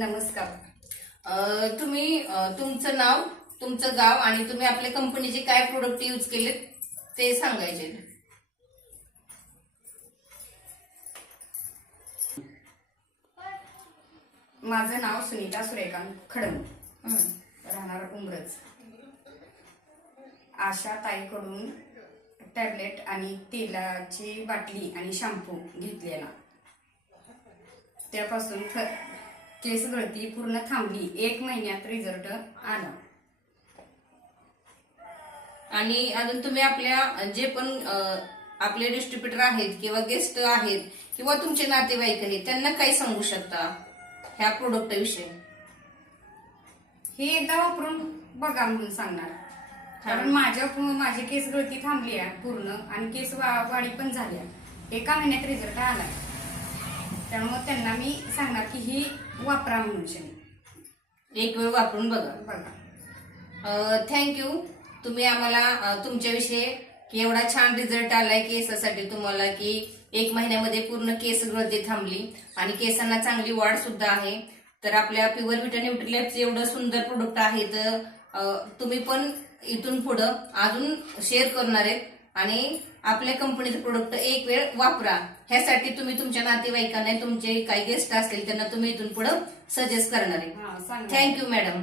नमस्कार. तुम्ही तुमचं नाव, तुमचं गाव आणि तुम्ही आपल्या कंपनीचे काय प्रोडक्ट यूज केले ते सांगायचे. माझं नाव सुनीता सूर्यकांत खडम, राहणार उमरज. आशा ताईकडून टॅबलेट आणि तेलाची बाटली आणि शॅम्पू घेतलेला. त्यापासून केस गळती पूर्ण थांबली. 1 महिन्यात रिझल्ट आला. आणि अजून तुम्ही आपल्या जे पण आपले डिस्ट्रीब्युटर आहेत किंवा गेस्ट आहेत किंवा तुमचे नातेवाईक आहेत त्यांना काय सांगू शकता ह्या प्रोडक्ट विषयी? हे एकदा वापरून बघा म्हणून सांगणार. कारण माझी केस गळती थांबली आहे पूर्ण आणि केस वाढी पण झाल्या. 1 महिन्यात रिझल्ट आलाय. त्यामुळे त्यांना मी सांगणार की ही वापरा म्हणून. एक वेळ वापरून बघा. बघा. थँक्यू. तुम्ही आम्हाला तुमच्याविषयी की एवढा छान रिझल्ट आलाय केसासाठी तुम्हाला की 1 महिन्यामध्ये पूर्ण केस गळती थांबली आणि केसांना चांगली वाढ सुद्धा आहे. तर आपल्या प्युअर विटा न्यूट्रिलॅबचे एवढं सुंदर प्रोडक्ट आहे तर तुम्ही पण इथून पुढं अजून शेअर करणार आहेत आणि आपल्या कंपनीचं प्रोडक्ट एक वेळ वापरा. ह्यासाठी तुम्ही तुमच्या नातेवाईकांना, तुमचे काही गेस्ट असतील त्यांना तुम्ही इथून पुढे सजेस्ट करणार आहे. Thank you madam.